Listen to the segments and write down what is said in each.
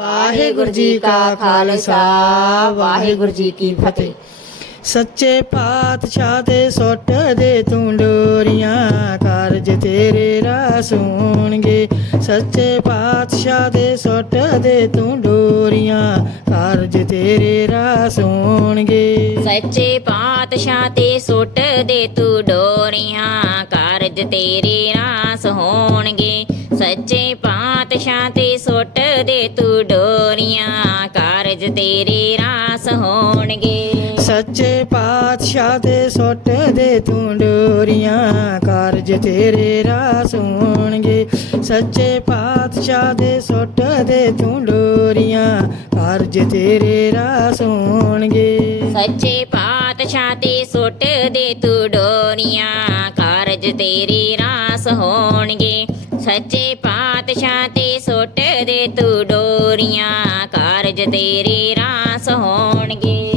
ਵਾਹਿਗੁਰੂ ਜੀ ਕਾ ਖਾਲਸਾ ਵਾਹਿਗੁਰੂ ਜੀ ਕੀ ਫਤਿਹ। ਸੱਚੇ ਪਾਤਸ਼ਾਹ ਦੇ ਸੁੱਟ ਦੇ ਤੂੰ ਡੋਰੀਆਂ ਕਾਰਜ ਤੇਰੇ ਰਾਸ ਹੋਣਗੇ। ਸੱਚੇ ਪਾਤਸ਼ਾਹ ਦੇ ਸੁੱਟ ਦੇ ਤੂੰ ਡੋਰੀਆਂ ਕਾਰਜ ਤੇਰੇ ਰਾਸ ਹੋਣਗੇ। ਸੱਚੇ ਪਾਤਸ਼ਾਹ ਤੇ ਸੁੱਟ ਦੇ ਤੂੰ ਡੋਰੀਆਂ ਕਾਰਜ ਤੇਰੇ ਰਾਸ ਹੋਣਗੇ। ਸੱਚੇ ਪਾਤਸ਼ਾਹ ਤੇ ਸੁੱਟ ਦੇ ਤੂੰ ਤੇਰੇ ਰਾਸ ਹੋਣਗੇ। ਸੱਚੇ ਪਾਤਸ਼ਾਹ ਦੇ ਸੁੱਟ ਦੇ ਤੂੰ ਡੋਰੀਆਂ ਕਾਰਜ ਤੇਰੇ ਰਾਸ ਹੋਣਗੇ। ਸੱਚੇ ਪਾਤਸ਼ਾਹ ਦੇ ਸੁੱਟ ਦੇ ਤੂੰ ਡੋਰੀਆਂ ਕਾਰਜ ਤੇਰੇ ਰਾਸ ਹੋਣਗੇ। ਸੱਚੇ ਪਾਤਸ਼ਾਹ ਤੇ ਸੁੱਟ ਦੇ ਤੂੰ ਡੋਰੀਆਂ ਕਾਰਜ ਤੇਰੇ ਰਾਸ ਹੋਣਗੇ। ਸੱਚੇ ਤੇਰੇ ਰਾਸ ਹੋਣਗੇ।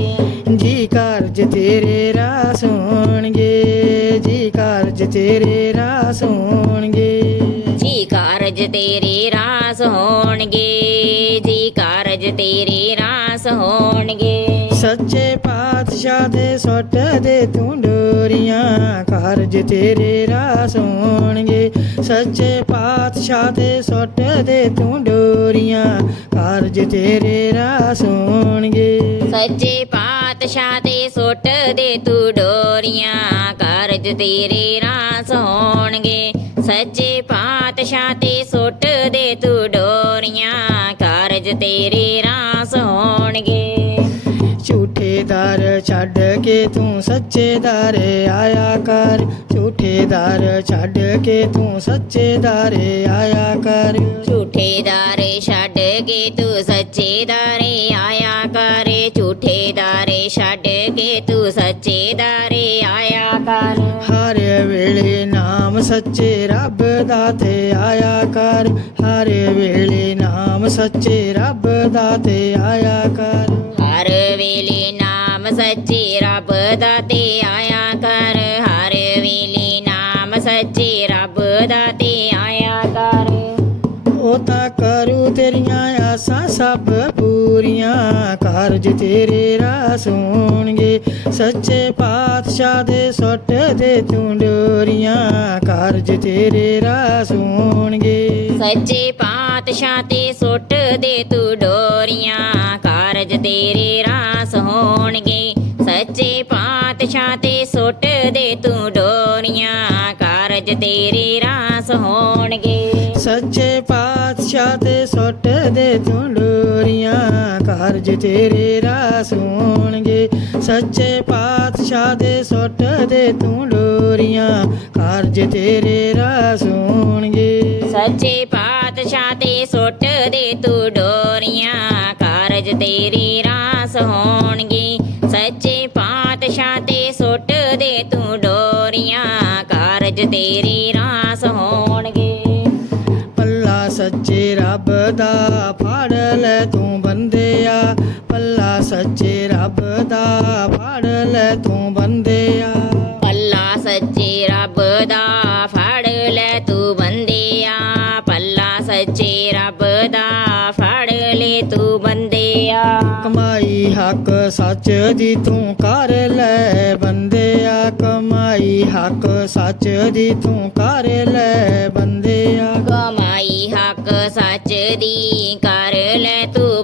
ਜੀ ਕਾਰਜ ਤੇਰੇ ਰਾਸ ਹੋਣਗੇ। ਜੀ ਕਾਰਜ ਤੇਰੇ ਰਾਸ ਹੋਣਗੇ। ਜੀ ਕਾਰਜ ਤੇਰੇ ਰਾਸ ਹੋਣਗੇ। ਜੀ ਕਾਰਜ ਤੇਰੇ ਰਾਸ ਹੋਣਗੇ। ਸੱਚੇ ਪਾਤਸ਼ਾਹ ਦੇ ਸੁੱਟ ਦੇ ਤੂੰ ਡੋਰੀਆਂ। ਕਾਰਜ ਤੇਰੇ ਰਾਸ ਹੋਣਗੇ। ਸੱਚੇ ਪਾਤਸ਼ਾਹ ਦੇ ਸੁੱਟ ਦੇ ਤੂੰ ਡੋਰੀਆਂ ਕਾਰਜ ਤੇਰੇ ਰਾਸ ਹੋਣਗੇ ਸੱਚੇ ਪਾਤਸ਼ਾਹ ਤੇ ਸੁੱਟ ਦੇ ਤੂੰ ਡੋਰੀਆਂ, ਕਾਰਜ ਤੇਰੇ ਰਾਸ ਹੋਣਗੇ ਸੱਚੇ ਪਾਤਸ਼ਾਹ ਤੇ ਸੁੱਟ ਦੇ ਤੂੰ ਡੋਰੀਆਂ, ਕਾਰਜ ਤੇਰੇ ਕੇ ਤੂੰ ਸੱਚੇ ਦਰ ਆਇਆ ਕਰ ਝੂਠੇ ਦਰ ਛੱਡ ਕੇ ਤੂੰ ਸੱਚੇ ਦਰ ਆਇਆ ਕਰ। ਝੂਠੇ ਦਾਰੇ ਛੱਡ ਕੇ ਤੂੰ ਸੱਚੇ ਦਾਰੇ ਆਇਆ ਕਰ ਝੂਠੇ ਦਾਰੇ ਛੱਡ ਕੇ ਤੂੰ ਸੱਚੇ ਦਾਰੇ ਆਇਆ ਕਰ। ਹਰ ਵੇਲੇ ਨਾਮ ਸੱਚੇ ਰੱਬ ਦਾ ਤੇ ਆਇਆ ਕਰ ਹਰ ਵੇਲੇ ਨਾਮ ਸੱਚੇ ਰੱਬ ਦਾ ਤੇ ਆਇਆ ਕਰ। ਹਰ ਵੇਲੇ ਨਾਮ ਸੱਚੇ ਰੱਬ ਦਾ ਤੇ ਆਇਆ ਕਰ ਹਰ ਵੇਲੇ ਨਾਮ ਸੱਚੇ ਰੱਬ ਦਾ ਤੇ ਆਇਆ ਕਰ। ਉਹ ਤਾਂ ਕਰੂ ਤੇਰੀਆਂ ਆਸਾਂ ਸਭ ਪੂਰੀਆਂ ਕਾਰਜ ਤੇਰੇ ਰਾਸ ਹੋਣਗੇ ਸੱਚੇ ਪਾਤਸ਼ਾਹ ਦੇ ਸੁੱਟ ਦੇ ਤੂੰ ਡੋਰੀਆਂ ਕਾਰਜ ਤੇਰੇ ਰਾਸ ਹੋਣਗੇ ਸੱਚੇ ਪਾਤਸ਼ਾਹ ਤੇ ਸੁੱਟ ਦੇ ਤੂੰ ਡੋਰੀਆਂ ਕਾਰਜ ਤੇਰੇ ਸੁੱਟ ਦੇ ਤੂੰ ਡੋਰੀਆਂ ਕਾਰਜ ਤੇਰੇ ਰਾਸ ਹੋਣਗੇ। ਸੱਚੇ ਪਾਤਸ਼ਾਹ ਤੇ ਸੁੱਟ ਦੇ ਤੂੰ ਡੋਰੀਆਂ ਕਾਰਜ ਤੇਰੇ ਰਾਸ ਹੋਣਗੇ। ਸੱਚੇ ਪਾਤਸ਼ਾਹ ਦੇ ਸੁੱਟ ਦੇ ਤੂੰ ਡੋਰੀਆਂ ਕਾਰਜ ਤੇਰੇ ਰਾਸ ਹੋਣਗੇ। ਸੱਚੇ ਪਾਤਸ਼ਾਹ ਤੇ ਸੁੱਟ ਦੇ ਤੂੰ ਰੱਬ ਦਾ ਫੜ ਲੈ ਤੂੰ ਬੰਦਿਆ। ਪੱਲਾ ਸੱਚੇ ਰੱਬ ਦਾ ਫੜ ਲੈ ਤੂੰ ਬੰਦਿਆ। ਪੱਲਾ ਸੱਚੇ ਰੱਬ ਦਾ ਫੜ ਲੈ ਤੂੰ ਬੰਦਿਆ। ਕਮਾਈ ਹੱਕ ਸੱਚ ਦੀ ਤੂੰ ਕਰ ਲੈ ਬੰਦਿਆ। ਕਮਾਈ ਹੱਕ ਸੱਚ ਦੀ ਤੂੰ ਕਰ ਲੈ ਬੰਦਿਆ। ਕਮਾਈ ਹੱਕ ਸੱਚ ਦੀ ਕਰ ਲੈ ਤੂੰ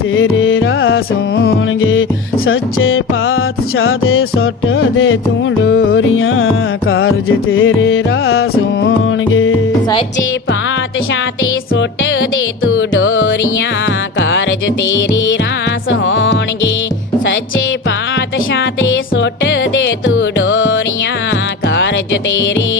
ਤੇਰੇ ਰਾਸ ਹੋਣਗੇ। ਸੱਚੇ ਪਾਤਸ਼ਾਹ ਦੇ ਸੁੱਟ ਦੇ ਤੂੰ ਡੋਰੀਆਂ ਕਾਰਜ ਤੇਰੇ ਰਾਸ ਹੋਣਗੇ। ਸੱਚੇ ਪਾਤਸ਼ਾਹ ਤੇ ਸੁੱਟ ਦੇ ਤੂੰ ਡੋਰੀਆਂ ਕਾਰਜ ਤੇਰੇ ਰਾਸ ਹੋਣਗੇ। ਸੱਚੇ ਪਾਤਸ਼ਾਹ ਤੇ ਸੁੱਟ ਦੇ ਤੂੰ ਡੋਰੀਆਂ ਕਾਰਜ ਤੇਰੇ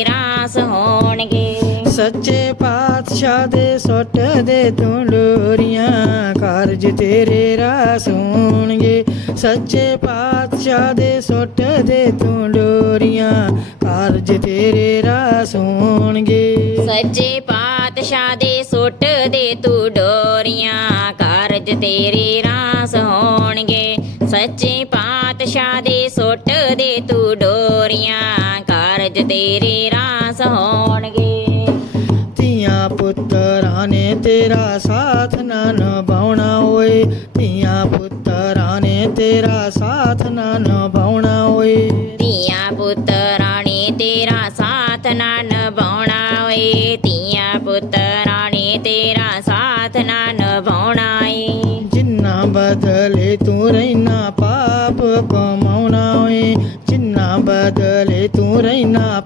ਪਾਤਸ਼ਾਹ ਦੇ ਸੁੱਟ ਦੇ ਤੂੰ ਡੋਰੀਆਂ ਕਾਰਜ ਤੇਰੇ ਰਾਸ ਹੋਣਗੇ। ਸੱਚੇ ਪਾਤਸ਼ਾਹ ਦੇ ਸੁੱਟ ਦੇ ਤੂੰ ਡੋਰੀਆਂ ਕਾਰਜ ਤੇਰੇ ਰਾਸ ਹੋਣਗੇ। ਸੱਚੇ ਪਾਤਸ਼ਾਹ ਦੇ ਸੁੱਟ ਦੇ ਤੂੰ ਡੋਰੀਆਂ ਕਾਰਜ ਤੇਰੇ ਰਾਸ ਹੋਣਗੇ। ਸੱਚੇ ਪਾਤਸ਼ਾਹ ਦੇ ਸੁੱਟ ਦੇ ਤੂੰ ਤੇਰਾ ਸਾਥ ਨਾ ਨਿਭਾਉਣਾ ਓਏ। ਧੀਆਂ ਪੁੱਤਰਾਂ ਨੇ ਤੇਰਾ ਸਾਥ ਨਾ ਨਿਭਾਉਣਾ ਓਏ। ਧੀਆਂ ਪੁੱਤਰਾਂ ਨੇ ਤੇਰਾ ਸਾਥ ਨਾ ਨਿਭਾਉਣਾ ਏ ਧੀਆਂ ਪੁੱਤਰਾਂ ਨੇ ਤੇਰਾ ਸਾਥ ਨਾ ਨਿਭਾਉਣਾ ਏ। ਜਿੰਨਾ ਬਦਲੇ ਤੂੰ ਰਹਿਣਾ ਪਾਪ ਕਮਾਉਣਾ ਓਏ। ਜਿੰਨਾ ਬਦਲੇ ਤੂੰ ਰਹਿਣਾ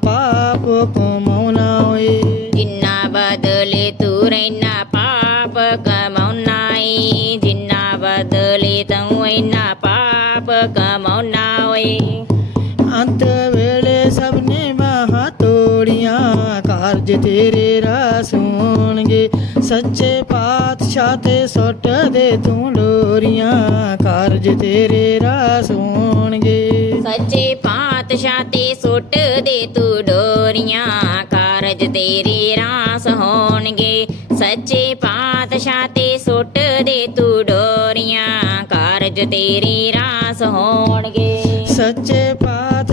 ਪਾਤਸ਼ਾਹ ਤੇ ਸੁੱਟ ਦੇ ਤੂੰ ਡੋਰੀਆਂ ਕਾਰਜ ਤੇਰੇ ਰਾਸ ਹੋਣਗੇ। ਸੱਚੇ ਪਾਤਸ਼ਾਹ ਤੇ ਸੁੱਟ ਦੇ ਤੂੰ ਡੋਰੀਆਂ ਕਾਰਜ ਤੇਰੇ ਰਾਸ ਹੋਣਗੇ। ਸੱਚੇ ਪਾਤਸ਼ਾਹ ਤੇ ਸੁੱਟ ਦੇ ਤੂੰ ਡੋਰੀਆਂ ਕਾਰਜ ਤੇਰੇ ਰਾਸ ਹੋਣਗੇ। ਸੱਚੇ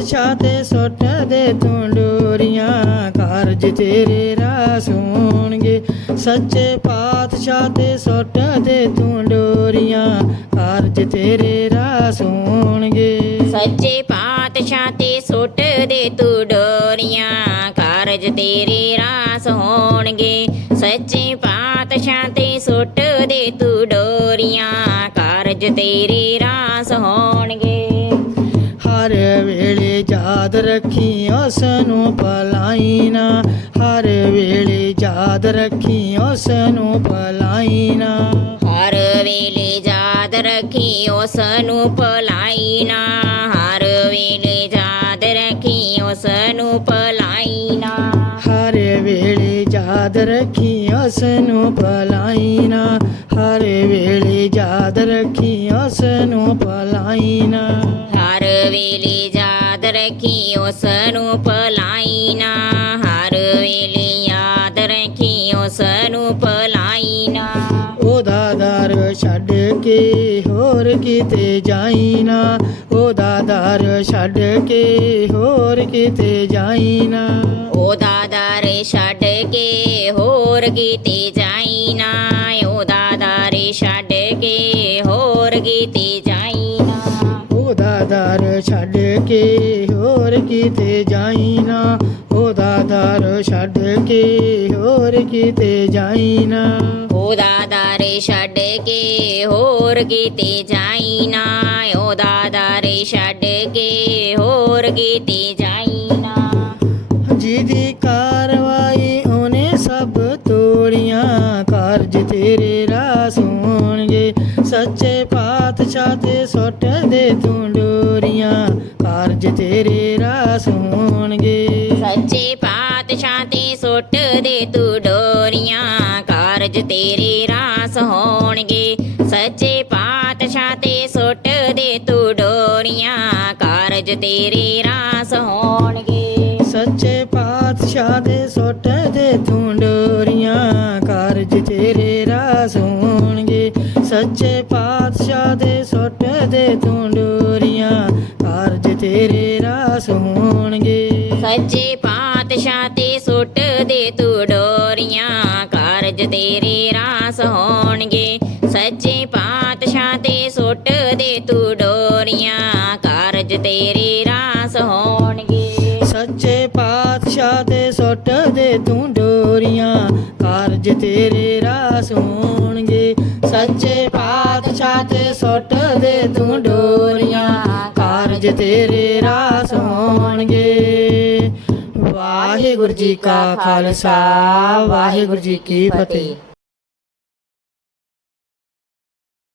ਪਾਤਸ਼ਾਹ ਤੇ ਸੁੱਟ ਦੇ ਤੂੰ ਡੋਰੀਆਂ ਕਾਰਜ ਤੇਰੇ ਰਾਸ ਹੋਣਗੇ। ਸੱਚੇ ਪਾਤਸ਼ਾਹ ਤੇ ਸੁੱਟ ਦੇ ਤੂੰ ਡੋਰੀਆਂ ਕਾਰਜ ਤੇਰੇ ਰਾਸ ਹੋਣਗੇ। ਸੱਚੇ ਪਾਤਸ਼ਾਹ ਤੇ ਸੁੱਟ ਦੇ ਤੂੰ ਡੋਰੀਆਂ ਕਾਰਜ ਤੇਰੇ ਰਾਸ ਹੋਣਗੇ। ਸੱਚੇ ਪਾਤਸ਼ਾਹ ਤੇ ਸੁੱਟ ਦੇ ਤੂੰ ਯਾਦ ਰੱਖੀ ਉਸ ਨੂੰ ਭਲਾਈ ਨਾ। ਹਰ ਵੇਲੇ ਯਾਦ ਰੱਖੀ ਉਸ ਨੂੰ ਭਲਾਈ ਨਾ। ਹਰ ਵੇਲੇ ਯਾਦ ਰੱਖੀ ਉਸ ਨੂੰ ਭਲਾਈ ਨਾ। ਹਰ ਵੇਲੇ ਯਾਦ ਰੱਖੀ ਉਸ ਨੂੰ ਭਲਾਈ ਨਾ। ਹਰ ਵੇਲੇ ਯਾਦ ਰੱਖੀ ਉਸ ਨੂੰ ਭਲਾਈ ਨਾ। ਹਰ ਵੇਲੇ ਯਾਦ ਰੱਖੀ ਉਸ ਨੂੰ ਭਲਾਈ ਨਾ। ਹਰ ਵੇਲੇ ਯਾਦ સનું પલાઈના હાર વેલી યાદ રાખીઓ ਦਰ ਛੱਡ ਕੇ ਹੋਰ ਕਿਤੇ ਜਾਈਨਾ ਉਹਦਾ ਦਰ ਛੱਡ ਕੇ ਹੋਰ ਕਿਤੇ ਜਾਈਨਾ ਉਹਦਾ ਦਰ ਛੱਡ ਕੇ ਹੋਰ ਕਿਤੇ ਜਾ ਕੇ ਹੋਰ ਕਿਤੇ ਜਾਈ ਨਾ ਉਹਦਾ ਦਰ ਛੱਡ ਕੇ ਹੋਰ ਕਿਤੇ ਜਾਈ ਨਾ ਉਹਦਾ ਦਰ ਛੱਡ ਕੇ ਹੋਰ ਕੀਤੇ ਜਾਈ ਨਾ ਉਹਦਾ ਦਰ ਛੱਡ ਕੇ ਹੋਰ ਕੀਤੇ ਜਾਈ ਨਾ ਜਿਹਦੀ ਕਾਰਵਾਈ ਉਹਨੇ ਸਭ ਤੋੜੀਆਂ। ਕਾਰਜ ਤੇਰੇ ਰਾਸ ਹੋਣਗੇ ਸੱਚੇ ਪਾਤਸ਼ਾਹ ਤੇ ਸੁੱਟ ਦੇ ਤੂੰ ਡੋਰੀਆਂ ਕਾਰਜ ਤੇਰੇ ਰਾਸ ਹੋਣਗੇ। ਸੱਚੇ ਪਾਤਸ਼ਾਹ ਤੇ ਸੁੱਟ ਦੇ ਤੂੰ ਡੋਰੀਆਂ ਕਾਰਜ ਤੇਰੇ ਰਾਸ ਹੋਣਗੇ। ਸੱਚੇ ਪਾਤਸ਼ਾਹ ਤੇ ਸੁੱਟ ਦੇ ਤੂੰ ਡੋਰੀਆਂ ਕਾਰਜ ਤੇਰੇ ਰਾਸ ਹੋਣਗੇ। ਸੱਚੇ ਪਾਤਸ਼ਾਹ ਦੇ ਸੁੱਟ ਦੇ ਤੂੰ ਡੋਰੀਆਂ ਕਾਰਜ ਤੇਰੇ ਰਾਸ ਹੋਣਗੇ। ਸੱਚੇ ਪਾਤਸ਼ਾਹ ਦੇ ਸੁੱਟ ਦੇ ਤੂੰ ਤੇਰੇ ਰਾਸ ਹੋਣਗੇ। ਸੱਚੇ ਪਾਤਸ਼ਾਹ ਤੇ ਸੁੱਟ ਦੇ ਤੂੰ ਡੋਰੀਆਂ ਕਾਰਜ ਤੇਰੇ ਰਾਸ ਹੋਣਗੇ। ਸੱਚੇ ਪਾਤਸ਼ਾਹ ਤੇ ਸੁੱਟ ਦੇ ਤੂੰ ਡੋਰੀਆਂ ਕਾਰਜ ਤੇਰੇ ਰਾਸ ਹੋਣਗੇ। ਸੱਚੇ ਪਾਤਸ਼ਾਹ ਦੇ ਸੁੱਟ ਦੇ ਤੂੰ ਡੋਰੀਆਂ ਕਾਰਜ ਤੇਰੇ ਰਾਸ ਹੋਣਗੇ। ਸੱਚੇ ਪਾਤਸ਼ਾਹ ਤੇ ਸੁੱਟ ਦੇ ਤੂੰ ਕਾਰਜ ਤੇਰੇ ਰਾਸ ਹੋਣਗੇ। ਵਾਹਿਗੁਰੂ ਜੀ ਕਾ ਖਾਲਸਾ ਵਾਹਿਗੁਰੂ ਜੀ ਕੀ ਫਤਿਹ।